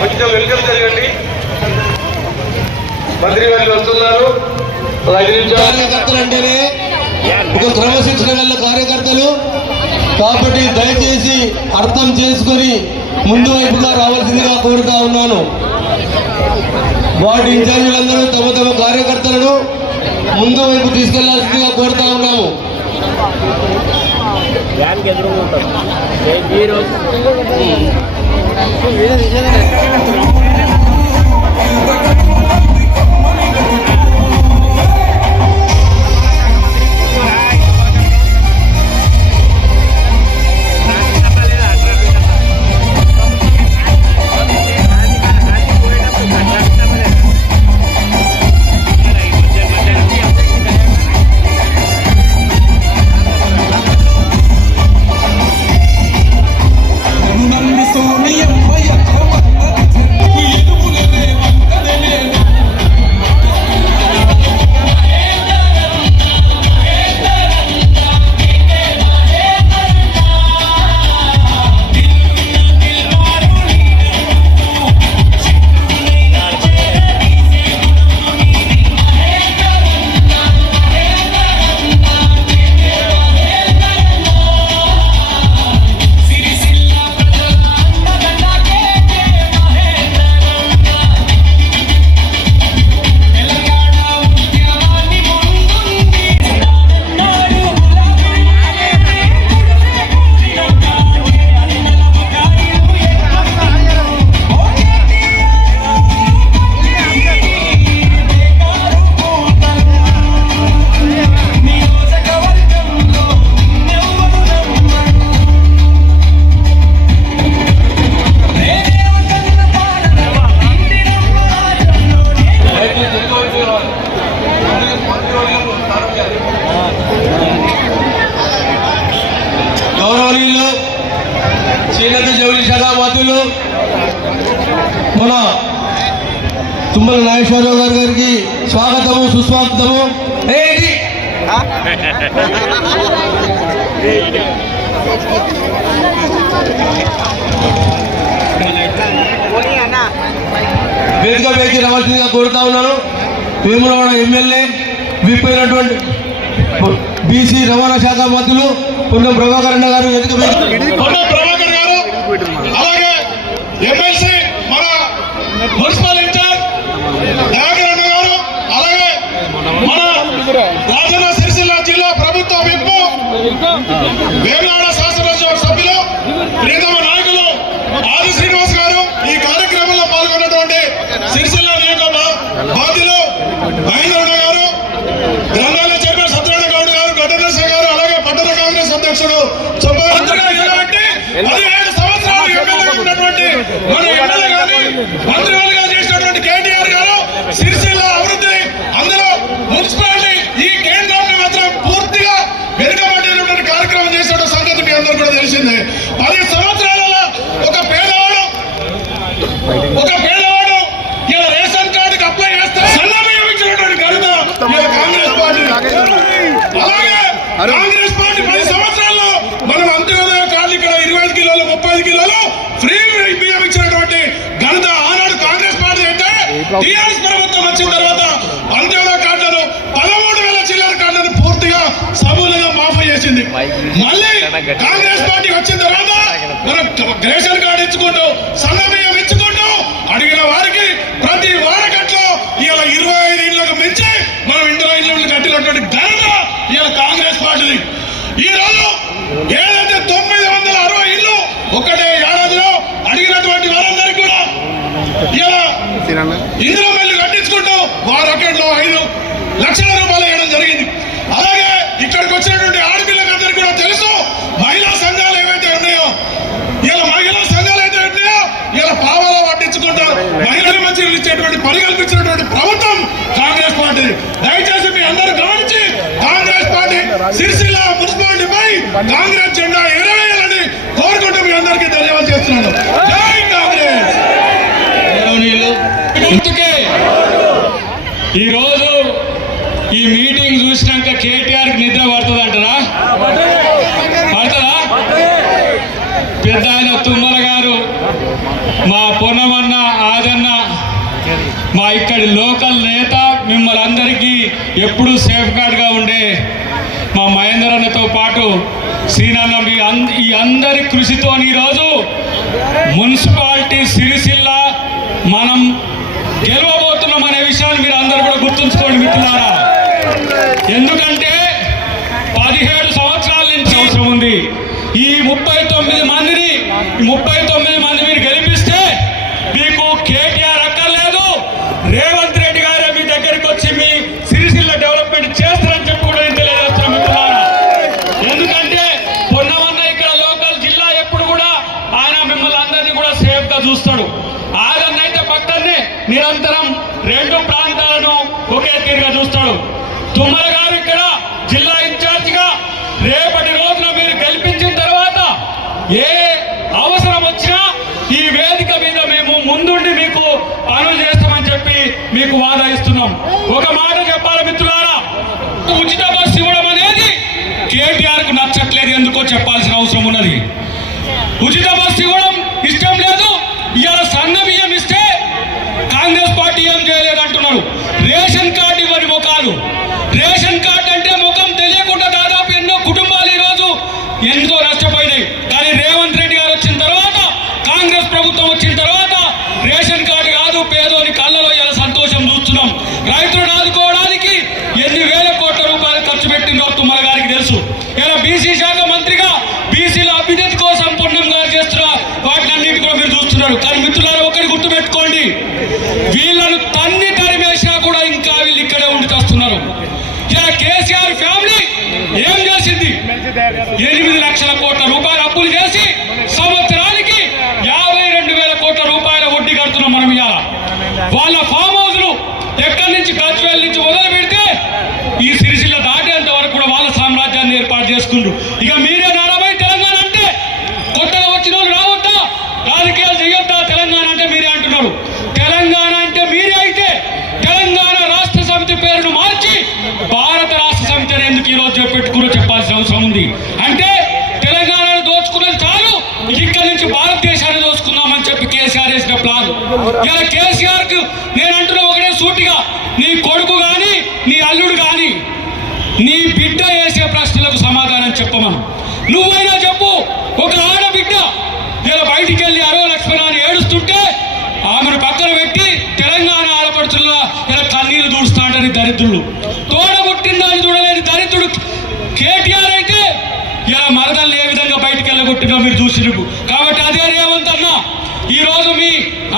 కొంచెం వెల్కమ్ జరగండి. మంత్రి గారు వస్తున్నారు. కార్యకర్తలు అంటేనే ఒక క్రమశిక్షణ గల కార్యకర్తలు కాబట్టి దయచేసి అర్థం చేసుకొని ముందు వైపుగా రావాల్సిందిగా కోరుతా ఉన్నాను. వార్డు ఇన్ఛార్జీలందరూ తమ తమ కార్యకర్తలను ముందు వైపు తీసుకెళ్లాల్సిందిగా కోరుతా ఉన్నాము. గౌరవనీయులు చేనేత జౌళి శాఖ మంత్రులు మన తుమ్మల నాగేశ్వరరావు గారికి స్వాగతము సుస్వాగతము. వేదిక వేదిక రావాల్సిందిగా కోరుతా ఉన్నాను. వేములవాడ ఎమ్మెల్యే విప్ అయినటువంటి బీసీ రవాణా శాఖ మంత్రులు పొన్నం ప్రభాకర్ అన్న గారు వేదిక అలాగే ఎమ్మెల్సీ మన మున్సిపల్ ఇన్ఛార్జ్ దయాకర్ అన్న గారు, అలాగే మన రాజన్న సిరిసిల్ల జిల్లా ప్రభుత్వ విప్ వేములవాడ శాసనసభ సభ్యులు ప్రియతమ నాయకులు ఆది శ్రీనివాస్ గారు, ఈ కార్యక్రమంలో పాల్గొన్నటువంటి సిరిసిల్ల నియోజక బాధ్యులు మహేంద్ర గారు, గ్రంథాలయ చైర్మన్ సత్యనారాయణ గౌడ్ గారు, గడ్డదశ గారు, అలాగే పట్టణ కాంగ్రెస్ అధ్యక్షుడు 17 సంవత్సరాలు ఎమ్మెల్యేగా ఉన్నటువంటి మన ఎమ్మెల్యే గారి మంత్రివర్గంగా చేసినటువంటి కేటీఆర్ గారు సిరిసిల్ల అభివృద్ధి, అందులో మున్సిపాలిటీ ఈ కేంద్రాన్ని మాత్రం పూర్తిగా వెనుకబడినటువంటి కార్యక్రమం చేసిన సంగతి మీ అందరూ కూడా తెలిసిందే. 10 సంవత్సరాలలో ఒక పేదవాడు ఇలా రేషన్ కార్డుకి అప్లై చేస్తే సన్నబియ్యం ఇచ్చినటువంటి ఘనత కాంగ్రెస్ పార్టీ. అలాగే కాంగ్రెస్ పార్టీ 10 సంవత్సరాల్లో మనం అంత్యోదయ కార్డులు ఇక్కడ 25 కిలోలు 35 కిలోలు ఫ్రీ బియ్యం ఇచ్చినటువంటి ఘనత ఆనాడు కాంగ్రెస్ పార్టీ అయితే, టీఆర్ఎస్ ప్రభుత్వం వచ్చిన తర్వాత అంత్యోదయ కార్డులను 13,000 చిల్లర కార్డులను పూర్తిగా సమూలంగా మాఫీ చేసింది. మళ్ళీ కాంగ్రెస్ పార్టీ వచ్చిన తర్వాత మనం రేషన్ కార్డు ఇచ్చుకుంటూ సన్న బియ్యం ఇచ్చుకుంటూ అడిగిన వారికి ప్రతి వారకట్లో ఇలా 25 ఇళ్లకు మించి మనం ఇందులో ఇళ్ళు కట్టినటువంటి ఘనత ఇలా కాంగ్రెస్ పార్టీది. ఈ రోజు ఏదైతే 960 ఇళ్ళు ఒకటే ఏడాదిలో అడిగినటువంటి వారందరికీ కూడా ఇలా ఇందులో మళ్ళీ కట్టించుకుంటూ వారి అకౌంట్లో 5 లక్షల రూపాయలు వేయడం జరిగింది. అలాగే ఇక్కడికి వచ్చినటువంటి ఆడపిల్లలందరికీ కూడా తెలుసు, మహిళా సంఘాలు ఏవైతే ఉన్నాయో ఇలా పావాలా పట్టించుకుంటూ మహిళల మధ్య ఇచ్చేటువంటి పని కల్పించినటువంటి ప్రభుత్వం కాంగ్రెస్ పార్టీ. దయచేసి మీ అందరూ గమనించి కాంగ్రెస్ పార్టీ సిరిసిల్ల మున్సిపాలిటీపై కాంగ్రెస్ జెండా ఎగరవేయాలని కోరుకుంటూ మీ అందరికీ ధన్యవాదాలు చేస్తున్నాను. జై కాంగ్రెస్. గుర్తుకే ఈరోజు ఈ మీటింగ్ చూసినాక కేటీఆర్ నిద్ర పడుతుంది అంటారా? పడుతుందా? పెద్ద ఆయన తుమ్మల గారు, మా పొన్నమన్న, ఆదన్న, మా ఇక్కడి లోకల్ నేత, మిమ్మల్ని అందరికీ ఎప్పుడూ సేఫ్ గార్డ్గా ఉండే మా మహేందర్ అన్నతో పాటు శ్రీనాన్న, ఈ అందరి కృషితో ఈరోజు మున్సిపాలిటీ సిరిసిల్ల మనం గెలవబోతున్నాం అనే విషయాన్ని మీరు అందరూ కూడా గుర్తుంచుకోండి మిత్రులారా. ఎందుకంటే 17 సంవత్సరాల నుంచి అవసరం ఉంది. ఈ 39 మంది మీరు గెలిపిస్తే మీకు కేటీఆర్ అక్కర్లేదు, రేవంత్ రెడ్డి గారే మీ దగ్గరికి వచ్చి మీ సిరిసిల్ల డెవలప్మెంట్ చేస్తారని చెప్పి కూడా నేను తెలియజేస్తాను మిత్రులారా. ఎందుకంటే పొన్నమన్న ఇక్కడ లోకల్ జిల్లా ఎప్పుడు కూడా ఆయన మిమ్మల్ని అందరినీ కూడా సేఫ్ గా చూస్తాడు. ఆదన్నైతే పక్కనే నిరంతరం 2 ప్రాంతాలను ఒకే తీరుగా చూస్తాడు. తుమ్మల గారు ఇక్కడ జిల్లా ఇన్ఛార్జ్ గా రేపటి రోజున మీరు గెలిపించిన తర్వాత ఏ అవసరం వచ్చినా ఈ వేదిక మీద మేము ముందుండి మీకు పనులు చేస్తామని చెప్పి మీకు వాదా ఇస్తున్నాం. ఒక మాట చెప్పాలి మిత్రులారా, ఉచిత బస్సు ఇవ్వడం అనేది కేటీఆర్ కు నచ్చట్లేదు, ఎందుకో చెప్పాల్సిన అవసరం ఉన్నది. ఉచిత బస్సు ఇవ్వడం ఇష్టం లేదు. ఇవాళ సన్న బియ్యం ఇస్తే కాంగ్రెస్ పార్టీ ఏం చేయలేదు అంటున్నారు. రేషన్ కార్డు ఇవ్వని ముఖాలు, రేషన్ కార్డు అంటే ముఖం తెలియకుండా దాదాపు ఎన్నో కుటుంబాలు ఈరోజు ఎంతో నష్టపోయినాయి. కానీ రేవంత్ రెడ్డి గారు వచ్చిన తర్వాత, కాంగ్రెస్ ప్రభుత్వం వచ్చిన తర్వాత రేషన్ కార్డు కాదు పేదోని కళ్ళలో ఇలా సంతోషం చూస్తున్నాం. రైతులను ఆదుకోవడానికి ఎన్ని వేల కోట్ల రూపాయలు ఖర్చు పెట్టిందో తుమ్మల గారికి తెలుసు. ఇలా బీసీ శాఖ మంత్రిగా బీసీల అభ్యున్నతి కోసం పొన్నం గారు చేస్తున్న వాటినన్నిటి కూడా మీరు చూస్తున్నారు. కానీ మిత్రులారా, ఒకటి గుర్తుపెట్టుకోండి, వీళ్ళను తన్ని తరిమేసినా కూడా ఇంకా వీళ్ళు ఇక్కడే ఉండి చేస్తున్నారు. ఇలా కేసీఆర్ ఫ్యామిలీ ఏం చేసింది? 8 లక్షల కోట్ల రూపాయల అప్పులు చేసి సంవత్సరానికి 52,000 కోట్ల రూపాయల వడ్డీ కడుతున్నాం మనం. ఇవాళ వాళ్ళ ఫామ్ హౌస్లు ఎక్కడి నుంచి గజ్వేల్ నుంచి మొదలు పెడితే ఈ సిరిసిల్ల దాటేంత వరకు కూడా వాళ్ళ సామ్రాజ్యాన్ని ఏర్పాటు చేసుకుంటూ, ఇక మీరే నారాబై తెలంగాణ అంటే కొత్తగా వచ్చిన వాళ్ళు రావద్దా, రాజకీయాలు చేయొద్దా, తెలంగాణ అంటే మీరే అంటున్నారు. తెలంగాణ అంటే మీరే అయితే తెలంగాణ రాష్ట్ర సమితి పేరును మార్చి భారత రాష్ట్ర సమితి అని ఎందుకు ఈరోజు పెట్టుకుని చెప్పాల్సిన అవసరం ఉంది? అంటే తెలంగాణను దోచుకున్నది చాలు, ఇక్కడి నుంచి భారతదేశాన్ని దోచుకుందామని చెప్పి కేసీఆర్ వేసిన ప్లాన్. ఇలా కేసీఆర్ కు నేను అంటున్నా ఒకటే సూటిగా, నీ కొడుకు గాని, నీ అల్లుడు గాని, నీ బిడ్డ వేసే ప్రశ్నలకు సమాధానం చెప్పమను. నువ్వైనా చెప్పు. ఒక ఆడబిడ్డ ఇలా బయటికి వెళ్ళి అరవ లక్ష్మణ అని ఏడుస్తుంటే ఆమెను పక్కన పెట్టి తెలంగాణ ఆడపడుతున్నా ఇలా కన్నీరు దూడుస్తాడని దరిద్రులు, తోడబుట్టిందా అని చూడలేని దరిద్రుడు కేటీఆర్ అయితే ఇలా మరదల్ని ఏ విధంగా బయటికి వెళ్ళగొట్టినా మీరు చూసిరు. కాబట్టి అదే రేవంత్ అన్న, ఈ రోజు మీ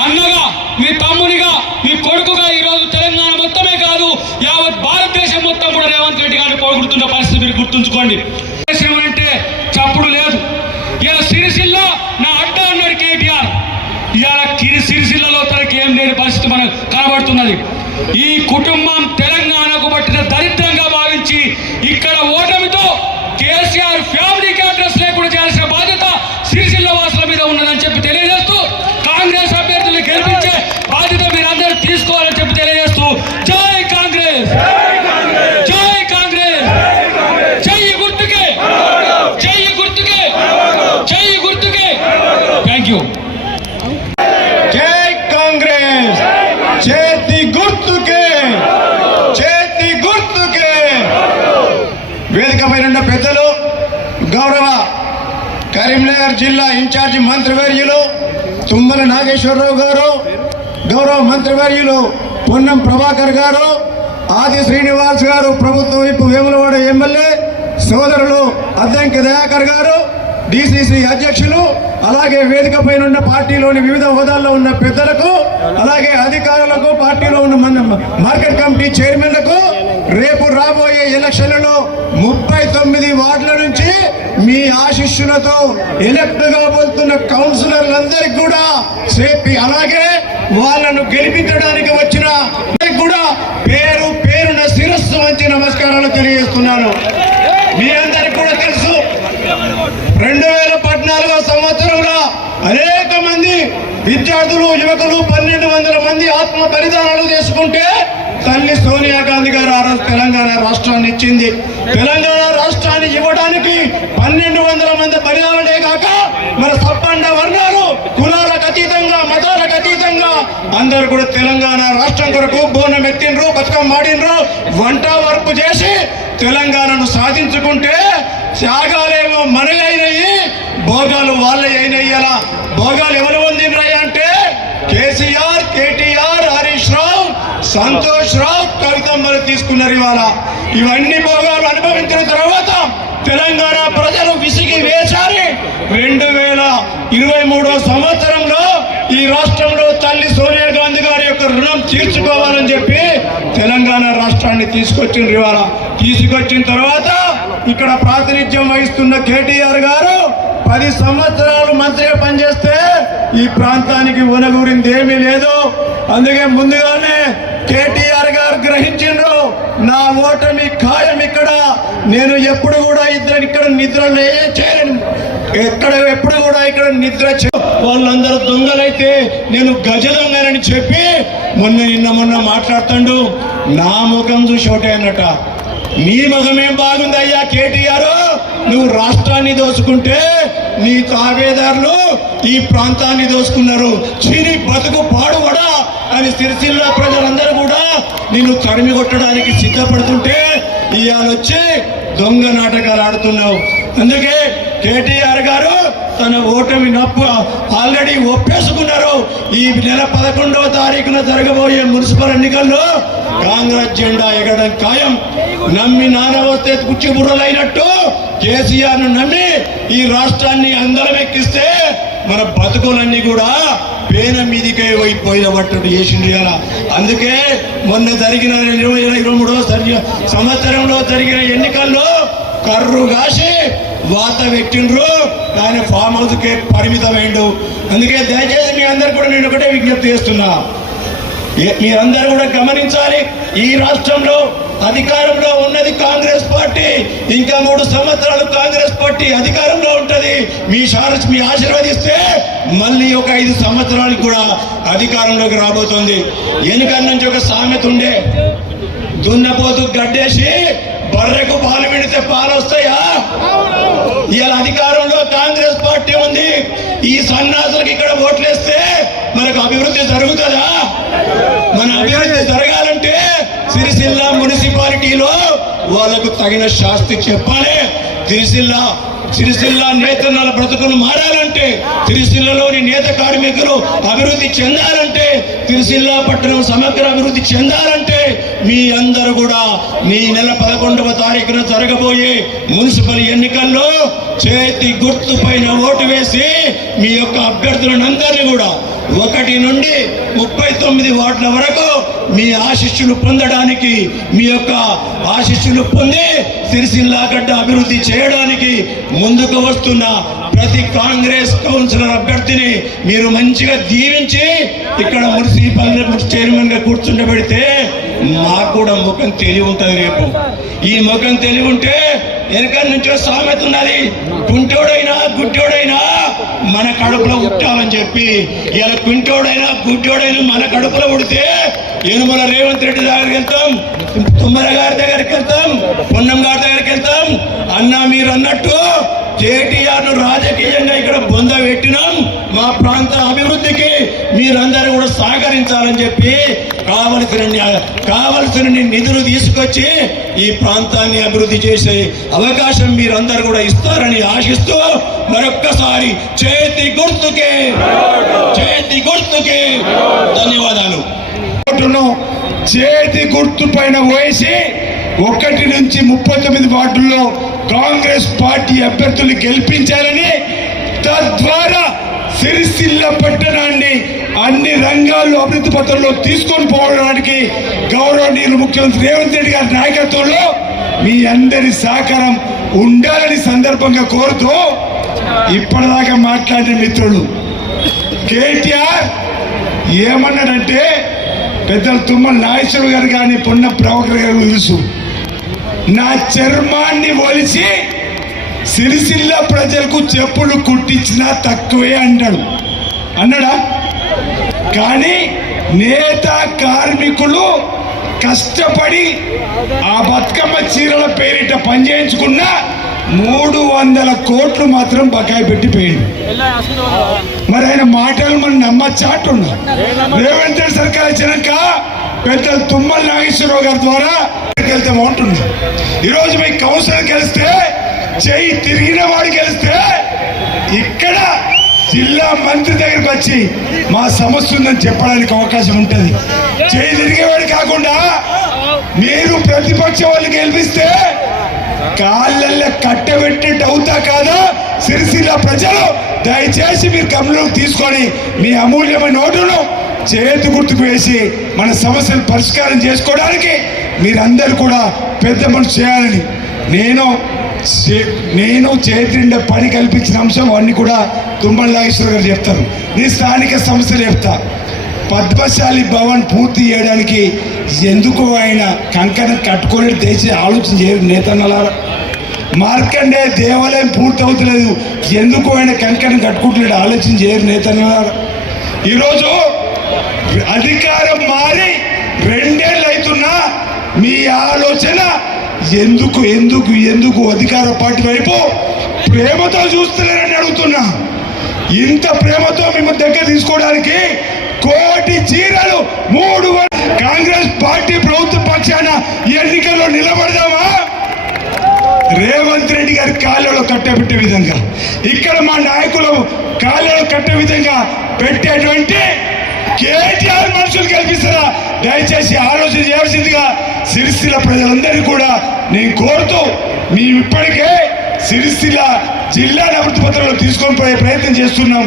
అన్నగా, మీ తమ్మునిగా, మీ కొడుకుగా ఈ రోజు తెలంగాణ మొత్తమే కాదు యావత్ భారతదేశం మొత్తం కూడా రేవంత్ రెడ్డి గారిని పోగొడుతున్న పరిస్థితి మీరు గుర్తుంచుకోండి. అంటే చప్పుడు లేదు. ఇలా సిరిసిల్ల నా అడ్డ అన్నాడు కేటీఆర్. ఇవాళ సిరిసిల్లలో తనకి ఏం లేని పరిస్థితి మనకు కనబడుతున్నది. ఈ కుటుంబం తెలంగాణకు పట్టిన దరిద్రంగా భావించి ఇక్కడ ఓటమితో కేసీఆర్ ఫ్యామిలీకి అడ్రస్ లేకుండా చేయాల్సిన బాధ్యత సిరిసిల్ల వాసుల మీద ఉన్నదని చెప్పి తెలియజేస్తూ, కాంగ్రెస్ అభ్యర్థులను గెలిపించే బాధ్యత మీరందరూ తీసుకోవాలని చెప్పి తెలియజేస్తూ, జై కాంగ్రెస్, జై కాంగ్రెస్, జై గుర్తుకే, జై గుర్తుకే, జై గుర్తుకే. Thank you. జై కాంగ్రెస్, చేతి గుర్తుకే, చేతి గుర్తుకే. వేదిక పైన పెద్దలు, గౌరవ కరీంనగర్ జిల్లా ఇన్ఛార్జి మంత్రివర్యులు తుమ్మల నాగేశ్వరరావు గారు, గౌరవ మంత్రివర్యులు పొన్నం ప్రభాకర్ గారు, ఆది శ్రీనివాస్ గారు, ప్రభుత్వం వైపు వేములవాడ ఎమ్మెల్యే సోదరులు అద్దంకి దయాకర్ గారు, డిసిసి అధ్యక్షులు, అలాగే వేదిక పైన ఉన్న పార్టీలోని వివిధ హోదాల్లో ఉన్న పెద్దలకు, అలాగే అధికారులకు, పార్టీలో ఉన్న మార్కెట్ కమిటీ చైర్మన్లకు, రేపు రాబోయే ఎలక్షన్లలో 39 వార్డుల నుంచి మీ ఆశీస్సులతో ఎలక్ట్ కాబోతున్న కౌన్సిలర్లందరికీ కూడా సేపి, అలాగే వాళ్ళను గెలిపించడానికి వచ్చిన కూడా పేరు పేరున శిరస్సు వంచి నమస్కారాలు తెలియజేస్తున్నాను. మీ అందరికి కూడా తెలుసు, 2014 సంవత్సరంలో అనేక మంది విద్యార్థులు యువకులు 1200 మంది ఆత్మ బలిదానాలు చేసుకుంటే తల్లి సోనియా గాంధీ గారు ఆ రోజు తెలంగాణ రాష్ట్రాన్ని ఇచ్చింది. తెలంగాణ రాష్ట్రాన్ని ఇవ్వడానికి 1200 మంది బలిదానాలే కాక మన సబ్బండ వర్ణాలు కులాలకు అతీతంగా మతాలకు అతీతంగా అందరూ కూడా తెలంగాణ రాష్ట్రం కొరకు బోనం ఎత్తిండ్రు, బతుకమ్మ ఆడినరు, వంట వర్పు చేసి తెలంగాణను సాధించుకుంటే త్యాగాలేమో మనలైనవి, భోగాలు వాళ్ళే అయినాయి. అలా భోగాలు ఎవరు పొందినరాయి అంటే కేసీఆర్, కేటీఆర్, హరీష్ రావు, సంతోష్ రావు, కవితమ్మలు తీసుకున్నారు. ఇవాళ ఇవన్నీ భోగాలు అనుభవించిన తర్వాత తెలంగాణ ప్రజలు విసిగి వేశారి 2023 సంవత్సరంలో ఈ రాష్ట్రంలో తల్లి సోనియా గాంధీ గారి యొక్క రుణం తీర్చుకోవాలని చెప్పి తెలంగాణ రాష్ట్రాన్ని తీసుకొచ్చిండ్రు. ఇవాళ తీసుకొచ్చిన తర్వాత ఇక్కడ ప్రాతినిధ్యం వహిస్తున్న కేటీఆర్ గారు 10 సంవత్సరాలు మంత్రిగా పనిచేస్తే ఈ ప్రాంతానికి ఉనగూరింది ఏమీ లేదు. అందుకే ముందుగానే కేటీఆర్ గారు గ్రహించిండ్రు, నా ఓటమి ఖాయం. ఇక్కడ నేను ఎప్పుడు కూడా ఇక్కడ నిద్ర చేయను, ఎప్పుడు కూడా ఇక్కడ నిద్ర వాళ్ళందరూ దొంగలైతే నేను గజ దొంగనని చెప్పి మొన్న మాట్లాడుతాడు. నా ముఖం చూసి ఒకటే అన్నట, నీ ముఖమేం బాగుందయ్యా కేటీఆర్, నువ్వు రాష్ట్రాన్ని దోచుకుంటే నీ తాబేదారులు ఈ ప్రాంతాన్ని దోచుకున్నారు, చిరి బతుకు పాడుబడా అని సిరిసిల్ల ప్రజలందరూ కూడా నిన్ను తరిమి కొట్టడానికి సిద్ధపడుతుంటే ఇవాళ వచ్చి దొంగ నాటకాలు ఆడుతున్నావు. అందుకే కేటీఆర్ గారు తన ఓటమి నప్పు ఆల్రెడీ ఒప్పేసుకున్నారు. ఈ నెల 11వ తారీఖున జరగబోయే మున్సిపల్ ఎన్నికల్లో కాంగ్రెస్ జెండా ఎగడం ఖాయం. నమ్మి నానవస్తే కుచ్చి బుర్రలైనట్టు కేసీఆర్ ను నమ్మి ఈ రాష్ట్రాన్ని అందరం ఎక్కిస్తే మన బతుకులన్నీ కూడా పేన మీదికే పోయినట్టు చేసిండ్రు. అందుకే మొన్న జరిగిన 2023 సంవత్సరంలో జరిగిన ఎన్నికల్లో కర్రు కాసి వాత పెట్టిండ్రు, ఆయన ఫామ్ హౌస్కే పరిమితమైండు. అందుకే దయచేసి మీ అందరు కూడా నేను ఒకటే విజ్ఞప్తి చేస్తున్నా, మీరందరూ కూడా గమనించాలి. ఈ రాష్ట్రంలో అధికారంలో ఉన్నది కాంగ్రెస్ పార్టీ. ఇంకా 3 సంవత్సరాలు కాంగ్రెస్ పార్టీ అధికారంలో ఉంటది. మీ ఆశీర్వదిస్తే మళ్ళీ ఒక 5 సంవత్సరాలకు కూడా అధికారంలోకి రాబోతుంది. వెనుక నుంచి ఒక సామెత ఉండే, దున్నపోతు గడ్డేసి బర్రెకు పాలు పెడితే పాలు వస్తాయా? ఇవాళ అధికారంలో కాంగ్రెస్ పార్టీ ఉంది. ఈ సన్నాసులకు ఇక్కడ ఓట్లేస్తే మనకు అభివృద్ధి జరుగుతుందా? మన అభివృద్ధి జరగాలంటే సిరిసిల్ల మున్సిపాలిటీలో వాళ్ళకు తగిన శాస్తి చెప్పాలి. సిరిసిల్ల నేతన్నల బ్రతుకులు మారాలంటే, సిరిసిల్లలోని నేత కార్మికులు అభివృద్ధి చెందాలంటే, సిరిసిల్ల పట్టణం సమగ్ర అభివృద్ధి చెందాలంటే మీ అందరూ కూడా ఈ నెల 11వ తారీఖున జరగబోయే మున్సిపల్ ఎన్నికల్లో చేతి గుర్తు పైన ఓటు వేసి మీ యొక్క అభ్యర్థులందరినీ కూడా 1 నుండి 39 వార్డుల వరకు మీ ఆశీస్సులు పొందడానికి, మీ యొక్క ఆశీస్సులు పొంది సిరిసిల్ల గడ్డ అభివృద్ధి చేయడానికి ముందుకు వస్తున్న ప్రతి కాంగ్రెస్ కౌన్సిలర్ అభ్యర్థిని మీరు మంచిగా దీవించి ఇక్కడ మున్సిపల్ చైర్మన్ గా కూర్చుండబెడితే మాకు కూడా ముఖం తెలివి ఉంటుంది. రేపు ఈ ముఖం తెలివి ఉంటే వెనక నుంచో సామెత ఉన్నది, కుంటోడైనా గుడ్డోడైనా మన కడుపులో పుట్టాలని చెప్పి. ఇలా కుంటోడైనా గుడ్డోడైనా మన కడుపులో పుడితే యనుమల రేవంత్ రెడ్డి దగ్గరికి వెళ్తాం, తుమ్మల గారి దగ్గరికి వెళ్తాం, పొన్నం గారి దగ్గరికి వెళ్తాం. అన్నా మీరు అన్నట్టు కేటీఆర్ ను రాజకీయంగా ఇక్కడ బొంద పెట్టినాం, మా ప్రాంత అభివృద్ధికి మీరందరూ కూడా సహకరించాలని చెప్పి కావలసిన నిధులు తీసుకొచ్చి ఈ ప్రాంతాన్ని అభివృద్ధి చేసే అవకాశం మీరందరూ కూడా ఇస్తారని ఆశిస్తూ మరొక్కసారి చేతి గుర్తుకే ధన్యవాదాలు. చేతి గుర్తు పైన వేసి 1 నుంచి 39 వార్డుల్లో కాంగ్రెస్ పార్టీ అభ్యర్థులు గెలిపించాలని, తద్వారా సిరిసిల్ల పట్టణాన్ని అన్ని రంగాల్లో అభివృద్ధి పథంలో తీసుకొని పోవడానికి గౌరవనీయులు ముఖ్యమంత్రి రేవంత్ రెడ్డి గారి నాయకత్వంలో మీ అందరి సహకారం ఉండాలని సందర్భంగా కోరుతూ, ఇప్పటిదాకా మాట్లాడిన మిత్రులు కేటీఆర్ ఏమన్నాడంటే, పెద్దలు తుమ్మల నాగేశ్వరరావు గారు కానీ పొన్న ప్రభాకర్ గారు తెలుసు, నా చర్మాన్ని ఒలిచి సిరిసిల్ల ప్రజలకు చెప్పులు కుట్టించినా తక్కువే అన్నాడా? కానీ నేత కార్మికులు కష్టపడి ఆ బతుకమ్మ చీరల పేరిట పనిచేయించుకున్న 300 కోట్లు మాత్రం బకాయి పెట్టిపోయింది. మరి ఆయన మాటలు మనం నమ్మచ్చా అంటున్నా. రేవంత్ రెడ్డి సర్కార్ వచ్చినాక పెద్దలు తుమ్మల నాగేశ్వరరావు గారి ద్వారా వెళ్తే బాగుంటుంది. ఈరోజు మీ కౌన్సిలర్ గెలిస్తే చెయ్యి తిరిగిన వాడు గెలిస్తే ఇక్కడ జిల్లా మంత్రి దగ్గరికి వచ్చి మా సమస్య ఉందని చెప్పడానికి అవకాశం ఉంటుంది. చెయ్యి తిరిగేవాడు కాకుండా మీరు ప్రతిపక్ష వాళ్ళు గెలిపిస్తే కాళ్ళల్లో కట్టబెట్టినట్టు అవుతా కాదా? సిరిసిల్ల ప్రజలు దయచేసి మీరు గమనంలోకి తీసుకొని మీ అమూల్యమైన ఓటును చేతి గుర్తుకు వేసి మన సమస్యలు పరిష్కారం చేసుకోవడానికి మీరందరూ కూడా పెద్ద మనసు చేయాలని నేను చేతిండే పని కల్పించిన అంశం అన్ని కూడా తుమ్మల నాగేశ్వర గారు చెప్తారు. నేను స్థానిక సమస్యలు చెప్తా. పద్మశాలి భవన్ పూర్తి చేయడానికి ఎందుకు ఆయన కంకణం కట్టుకొని దేశ ఆలోచన చేయరు నేతన్నలారా? మార్కండే దేవాలయం పూర్తి అవుతలేదు, ఎందుకు ఆయన కంకణం కట్టుకుంటలేడు ఆలోచన చేయరు నేతన్నలారా? ఈరోజు అధికారం మారి 2 ఏళ్ళు అవుతున్నా మీ ఆలోచన ఎందుకు ఎందుకు ఎందుకు అధికార పార్టీ వైపు ప్రేమతో చూస్తలేరని అడుగుతున్నా. ఇంత ప్రేమతో మిమ్మల్ని దగ్గర తీసుకోవడానికి 1 కోటి చీరలు 3 కాంగ్రెస్ పార్టీ ప్రభుత్వ పక్షాన ఎన్నికల్లో నిలబడదామా? రేవంత్ రెడ్డి గారి కాళ్ళలో కట్టబెట్టే విధంగా, ఇక్కడ మా నాయకులు కాళ్ళలో కట్టే విధంగా పెట్టేటువంటి కేటీఆర్ మనుషులు కల్పిస్తారా? దయచేసి ఆలోచన చేయాల్సిందిగా సిరిసిల్ల ప్రజలందరినీ కూడా నేను కోరుతూ, మేము ఇప్పటికే సిరిసిల్ల జిల్లా అభివృద్ధి పత్రంలో తీసుకొని పోయే ప్రయత్నం చేస్తున్నాం.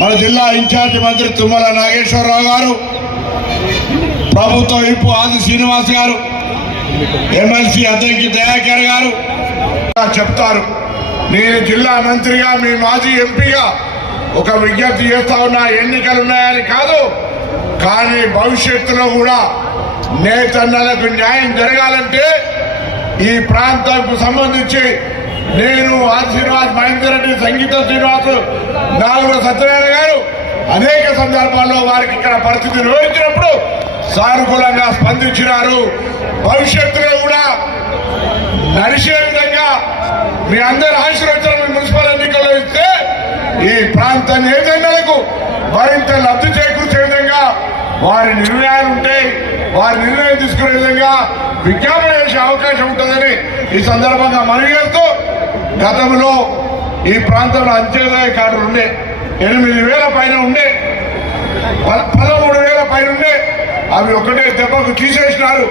మన జిల్లా ఇన్ఛార్జి మంత్రి తుమ్మల నాగేశ్వరరావు గారు, ప్రభుత్వ విప్ ఆది శ్రీనివాస్ గారు, ఎమ్మెల్సీ అద్దంకి దయాకర్ గారు చెప్తారు. నేను జిల్లా మంత్రిగా, మీ మాజీ ఎంపీగా ఒక విజ్ఞప్తి చేస్తా ఉన్నా. ఎన్నికలు ఉన్నాయని కాదు, కానీ భవిష్యత్తులో కూడా నేతన్నలకు న్యాయం జరగాలంటే ఈ ప్రాంతానికి సంబంధించి నేను ఆది శ్రీనివాస్, మహేందర్ రెడ్డి, సంగీత శ్రీనివాస్, నాగుల సత్యనారాయణ గారు అనేక సందర్భాల్లో వారికి ఇక్కడ పరిస్థితి వివరించినప్పుడు సానుకూలంగా స్పందించినారు. భవిష్యత్తులో కూడా నడిచే విధంగా మీ అందరి ఆశీర్వచనం మున్సిపల్ ఎన్నికల్లో ఇస్తే ఈ ప్రాంత నేతన్నలకు మరింత లబ్ధి చేకూర్చే విధంగా వారి నిర్ణయాలు ఉంటాయి. వారి నిర్ణయం తీసుకునే విధంగా విజ్ఞాపన చేసే అవకాశం ఉంటుందని ఈ సందర్భంగా మనవి చేస్తూ, గతంలో ఈ ప్రాంతంలో అంత్యోదయ కార్డులు ఉండే 8,000 పైన ఉండే, 13,000 పైన ఉండే, అవి ఒకటే దెబ్బకు తీసేసినారు.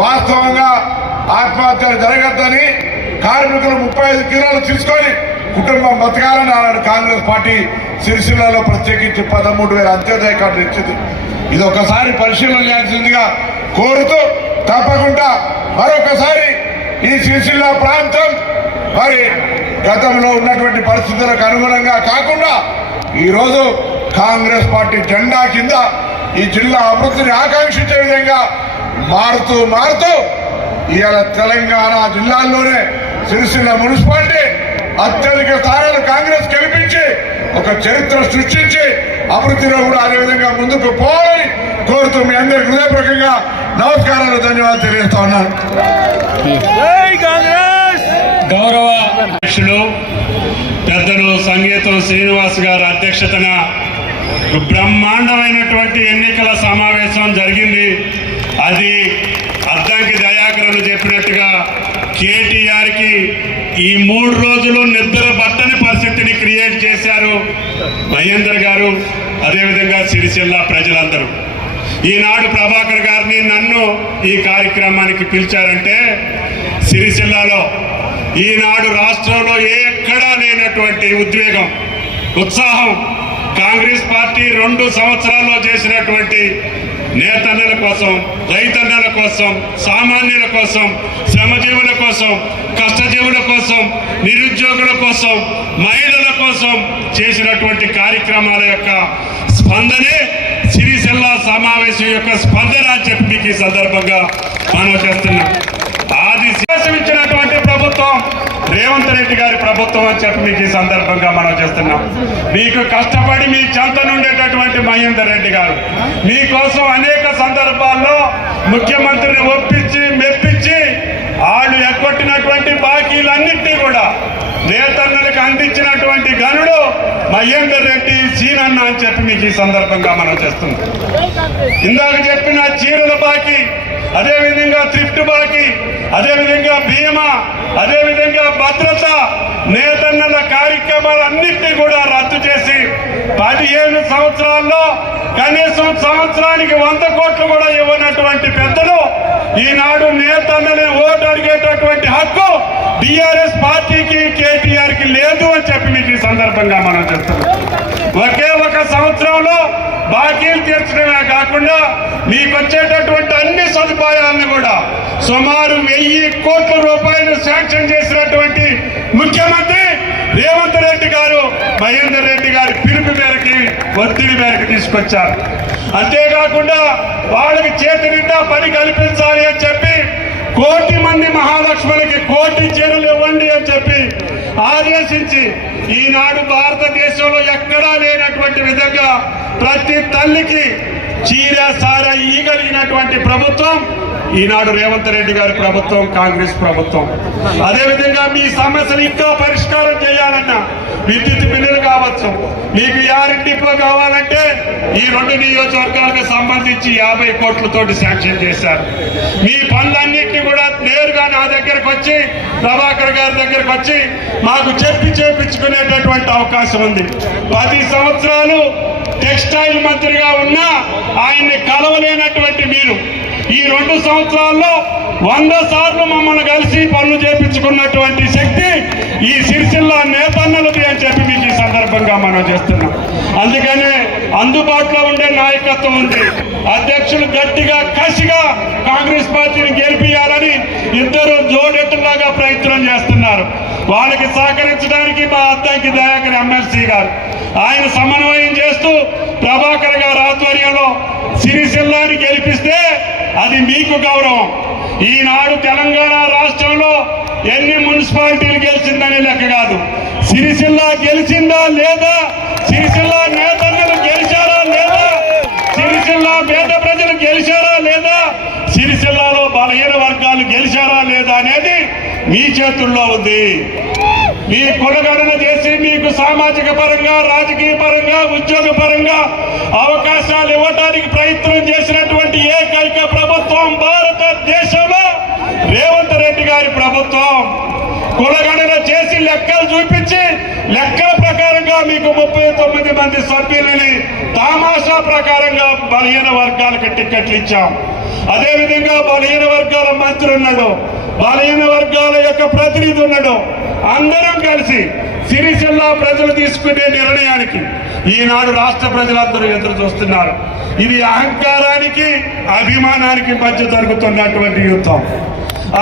వాస్తవంగా ఆత్మహత్యలు జరగద్దని కార్మికులు 35 కిలోలు తీసుకొని కుటుంబం బతకాలని ఆనాడు కాంగ్రెస్ పార్టీ సిరిసిల్లలో ప్రత్యేకించి 13,000 అంత్యోదయ కార్డులు ఇచ్చింది. ఇది ఒకసారి పరిశీలన చేయాల్సిందిగా కోరుతూ, తప్పకుండా మరొకసారి ఈ సిరిసిల్ల ప్రాంతం మరి గతంలో ఉన్నటువంటి పరిస్థితులకు అనుగుణంగా కాకుండా ఈరోజు కాంగ్రెస్ పార్టీ జెండా కింద ఈ జిల్లా అభివృద్ధిని ఆకాంక్షించే విధంగా మారుతూ ఇవాళ తెలంగాణ జిల్లాల్లోనే సిరిసిల్ల మున్సిపాలిటీ అత్యధిక స్థానాలు కాంగ్రెస్ గెలిపించి ఒక చరిత్ర సృష్టించి అభివృద్ధిలో కూడా అదేవిధంగా ముందుకు పోవాలని కోరుతూ మీ అందరికి హృదయపూర్వకంగా నమస్కారాలు, ధన్యవాదాలు తెలియజేస్తా ఉన్నాను. గౌరవ అధ్యక్షులు పెద్దలు సంగీతం శ్రీనివాస్ గారి అధ్యక్షతన బ్రహ్మాండమైనటువంటి ఎన్నికల సమావేశం జరిగింది. అది అద్దంకి దయాకరణ చెప్పినట్టుగా కేటీఆర్కి ఈ 3 రోజులు నిద్ర పట్టని పరిస్థితిని క్రియేట్ చేశారు మహేందర్ గారు, అదేవిధంగా సిరిసిల్ల ప్రజలందరూ. ఈనాడు ప్రభాకర్ గారిని, నన్ను ఈ కార్యక్రమానికి పిలిచారంటే సిరిసిల్లలో ఈనాడు రాష్ట్రంలో ఎక్కడా లేనటువంటి ఉద్వేగం, ఉత్సాహం కాంగ్రెస్ పార్టీ 2 సంవత్సరాల్లో చేసినటువంటి నేతన్నల కోసం, రైతన్నల కోసం, సామాన్యుల కోసం, శ్రమజీవుల కోసం, కష్టజీవుల కోసం, నిరుద్యోగుల కోసం, మహిళల కోసం చేసినటువంటి కార్యక్రమాల యొక్క స్పందనే సిరిసిల్ల సమావేశం యొక్క స్పందన అని చెప్పి మీకు ఈ సందర్భంగా మనం చేస్తున్నాం. ఆది ఇచ్చినటువంటి ప్రభుత్వం రేవంత్ రెడ్డి గారి ప్రభుత్వం అని చెప్పి మీకు ఈ సందర్భంగా మనం చేస్తున్నాం. మీకు కష్టపడి మీ చెంత నుండేటటువంటి మహేందర్ రెడ్డి గారు మీకోసం అనేక సందర్భాల్లో ముఖ్యమంత్రిని ఒప్పించి మెప్పించి వాళ్ళు ఎగ్గొట్టినటువంటి బాకీలన్నింటినీ కూడా నేతన్నలకు అందించినటువంటి గనుడు మహేందర్ రెడ్డి సీనన్న అని చెప్పి మీకు ఈ సందర్భంగా మనం చేస్తున్నాం. ఇందాక చెప్పిన చీరల బాకీ, అదేవిధంగా థ్రిఫ్ట్ బాకీ, అదేవిధంగా బీమా, అదేవిధంగా భద్రత, నేతన్నల కార్యక్రమాలన్నింటినీ కూడా రద్దు చేసి 15 సంవత్సరాల్లో కనీసం సంవత్సరానికి 100 కోట్లు కూడా ఇవ్వనటువంటి పెద్దలు ఈనాడు నేతన్నని ఓటు అడిగేటటువంటి హక్కు టిఆర్ఎస్ పార్టీకి కేటీఆర్ కి లేదు అని చెప్పి మీకు ఈ సందర్భంగా మనం చెప్తున్నాం. ఒకే ఒక సంవత్సరంలో బాకీలు తీర్చడమే కాకుండా మీకు వచ్చేటటువంటి అన్ని సదుపాయాలను కూడా సుమారు 1000 కోట్ల రూపాయలు శాంక్షన్ చేసినటువంటి ముఖ్యమంత్రి రేవంత్ రెడ్డి గారు మహేందర్ రెడ్డి గారి పిలుపు మేరకి ఒత్తిడి మేరకు తీసుకొచ్చారు. అంతేకాకుండా వాళ్ళకి చేతి నిండా పని కల్పించాలి అని చెప్పి 1 కోటి మంది మహాలక్ష్ములకి 1 కోటి చీరలు ఇవ్వండి అని చెప్పి ఆదేశించి ఈనాడు భారతదేశంలో ఎక్కడా లేనటువంటి విధంగా ప్రతి తల్లికి చీర సార ఇవ్వగలిగినటువంటి ప్రభుత్వం ఈనాడు రేవంత్ రెడ్డి గారి ప్రభుత్వం, కాంగ్రెస్ ప్రభుత్వం. అదేవిధంగా మీ సమస్యలు ఇంకా పరిష్కారం చేయాలన్నా విద్యుత్ బిల్లులు కావచ్చు, మీకు యారింటిలో కావాలంటే ఈ 2 నియోజకవర్గాలకు సంబంధించి 50 కోట్లతోటి శాంక్షన్ చేశారు. మీ పనులన్నింటినీ కూడా నేరుగా నా దగ్గరకు వచ్చి ప్రభాకర్ గారి దగ్గరకు వచ్చి మాకు చెప్పి చేపించుకునేటటువంటి అవకాశం ఉంది. 10 సంవత్సరాలు టెక్స్టైల్ మంత్రిగా ఉన్నా ఆయన్ని కలవలేనటువంటి మీరు ఈ 2 సంవత్సరాల్లో 100 సార్లు మమ్మల్ని కలిసి పనులు చేపించుకున్నటువంటి శక్తి ఈ సిరిసిల్ల నేతన్నలది అని చెప్పి మీకు ఈ సందర్భంగా మనం చేస్తున్నాం. అందుకనే అందుబాటులో ఉండే నాయకత్వం ఉంది. అధ్యక్షులు గట్టిగా కసిగా కాంగ్రెస్ పార్టీని గెలిపియాలని ఇద్దరు జోడెట్టులాగా ప్రయత్నం చేస్తున్నారు. వాళ్ళకి సహకరించడానికి మా అద్దంకి దయాకర్ ఎమ్మెల్సీ గారు ఆయన సమన్వయం చేస్తూ ప్రభాకర్ గారి ఆధ్వర్యంలో సిరిసిల్లాని గెలిపిస్తే అది మీకు గౌరవం. ఈనాడు తెలంగాణ రాష్ట్రంలో ఎన్ని మున్సిపాలిటీలు గెలిచిందనే లెక్క కాదు, సిరిసిల్ల గెలిచిందా లేదా, సిరిసిల్ల నేతన్నలు గెలిచారా లేదా, సిరిసిల్ల పేద ప్రజలు గెలిచారా లేదా, సిరిసిల్లాలో బలహీన వర్గాలు గెలిచారా లేదా అనేది మీ చేతుల్లో ఉంది. మీ కులగణన చేసి మీకు సామాజిక పరంగా, రాజకీయ పరంగా, ఉద్యోగ పరంగా అవకాశాలు ఇవ్వడానికి ప్రయత్నం చేసినటువంటి ఏకైక ప్రభుత్వం భారతదేశంలో రేవంత్ రెడ్డి గారి ప్రభుత్వం. కులగణన చేసి లెక్కలు చూపించి లెక్కల ప్రకారంగా మీకు 39 మంది సభ్యులని తామాషా ప్రకారంగా బలహీన వర్గాలకు టిక్కెట్లు ఇచ్చాం. అదేవిధంగా బలహీన వర్గాల మంత్రి ఉన్నాడు, బలహీన వర్గాల యొక్క ప్రతినిధి ఉన్నాడు. అందరం కలిసి సిరిసిల్ల ప్రజలు తీసుకునే నిర్ణయానికి ఈనాడు రాష్ట్ర ప్రజలందరూ ఎదురు చూస్తున్నారు. ఇది అహంకారానికి అభిమానానికి మధ్య జరుగుతున్నటువంటి యుద్ధం.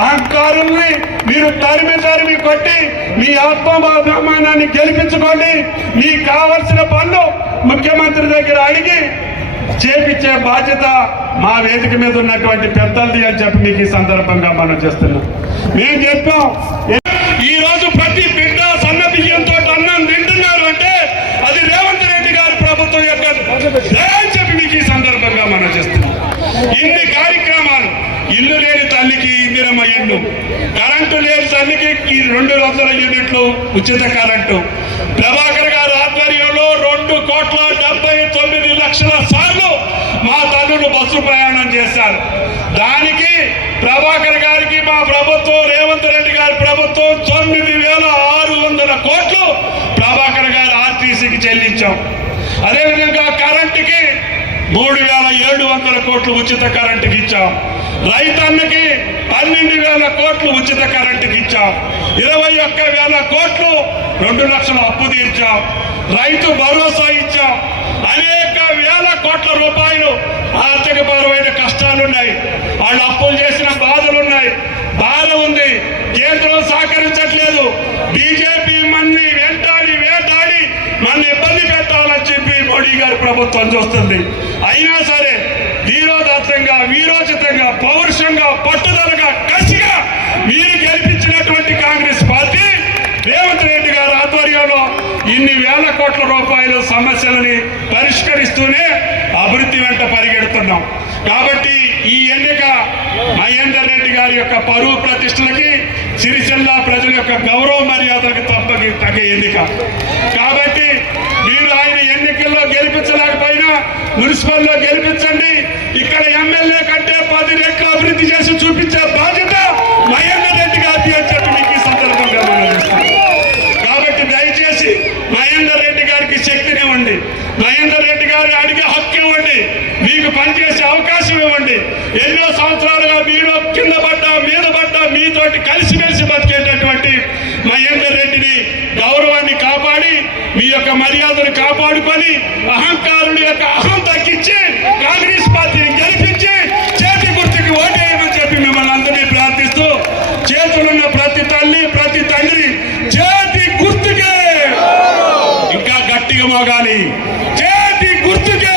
అహంకారుల్ని మీరు తరిమి కొట్టి మీ ఆత్మాభిమానాన్ని గెలిపించుకోండి. మీకు కావలసిన పనులు ముఖ్యమంత్రి దగ్గర అడిగి చేపించే బాధ్యత మా వేదిక మీద ఉన్నటువంటి పెద్దలది అని చెప్పి మీకు ఈ సందర్భంగా మనం చేస్తున్నాం. మేము చెప్పాం, ఈ రోజు ప్రతి బిడ్డ సన్న బియ్యంతో అన్నం తింటున్నారు అంటే అది రేవంత్ రెడ్డి గారి ప్రభుత్వం యొక్క అని చెప్పి మీకు ఈ సందర్భంగా మనం చేస్తున్నాం. ఇన్ని కార్యక్రమాలు, ఇల్లు లేని తల్లికి ఇందిరమ్మ ఇల్లు, కరెంటు లేని తల్లికి 200 యూనిట్లు ఉచిత కరెంటు, ప్రభాకర్ గారి ఆధ్వర్యంలో 2,79,00,000 సార్లు మా తల్లులు బస్సు ప్రయాణం చేశారు. దానికి ప్రభాకర్ గారికి మా ప్రభుత్వం, రేవంత్ రెడ్డి గారి ప్రభుత్వం 9,600 కోట్లు ప్రభాకర్ గారి ఆర్టీసీకి చెల్లించాం. అదేవిధంగా కరెంటుకి 3,700 కోట్లు ఉచిత కరెంటుకి ఇచ్చాం. రైతన్నకి 12,000 కోట్లు ఉచిత కరెంటుకి ఇచ్చాం. 21,000 కోట్లు 2 లక్షల అప్పు తీర్చాం. రైతు భరోసా ఇచ్చాం. అనేక వేల కోట్ల రూపాయలు ఆర్థికపరమైన కష్టాలున్నాయి, వాళ్ళు అప్పులు చేసిన బాధలున్నాయి, బాధ ఉంది. కేంద్రం సహకరించట్లేదు. బీజేపీ మన్ని వేటాడి మన ఇబ్బంది పెట్టాలని చెప్పి మోడీ గారి ప్రభుత్వం చూస్తుంది. అయినా సరే ధీరోదత్తంగా, వీరోచితంగా, పౌరుషంగా, పట్టుదలగా, కసిగా మీరు గెలిపించినటువంటి కాంగ్రెస్ పార్టీ ఇన్ని వేల కోట్ల రూపాయల సమస్యలని పరిష్కరిస్తూనే అభివృద్ధి వెంట పరిగెడుతున్నాం. కాబట్టి ఈ ఎన్నిక మహేందర్ రెడ్డి గారి యొక్క పరువు ప్రతిష్టలకి, సిరిసిల్ల ప్రజల యొక్క గౌరవ మర్యాదలకు తగ్గ ఎన్నిక. కాబట్టి మీరు ఆయన ఎన్నికల్లో గెలిపించలేకపోయినా మున్సిపల్లో గెలిపించండి. ఇక్కడ ఎమ్మెల్యే కంటే 10 రెట్లు అభివృద్ధి చేసి చూపించే బాధ్యత మహేందర్ రెడ్డి గారి అని చెప్పి మీకు ఈ సందర్భంగా మనవిస్తున్నాను. కాబట్టి దయచేసి మహేందర్ రెడ్డి గారికి శక్తినివ్వండి, మహేందర్ రెడ్డి గారి అడిగే హక్కు ఇవ్వండి, మీకు పనిచేసే అవకాశం ఇవ్వండి. ఎన్నో సంవత్సరాలుగా మీరు కింద పడ్డా మీద పడ్డా మీతోటి కలిసిమెలిసి బతికేటటువంటి మహేందర్ రెడ్డిని గౌరవాన్ని కాపాడి, మీ యొక్క మర్యాదను కాపాడుకొని, అహంకారుల యొక్క అహం తగ్గించి కాంగ్రెస్ పార్టీని గెలిపించి చేతి గుర్తుకి ఓటేయమని చెప్పి మిమ్మల్ని అందరినీ ప్రార్థిస్తూ, చేతులున్న ప్రతి తల్లి ప్రతి తండ్రి చేతి గుర్తుకే ఇంకా గట్టిగా మోగాలి, చేతి గుర్తుకే.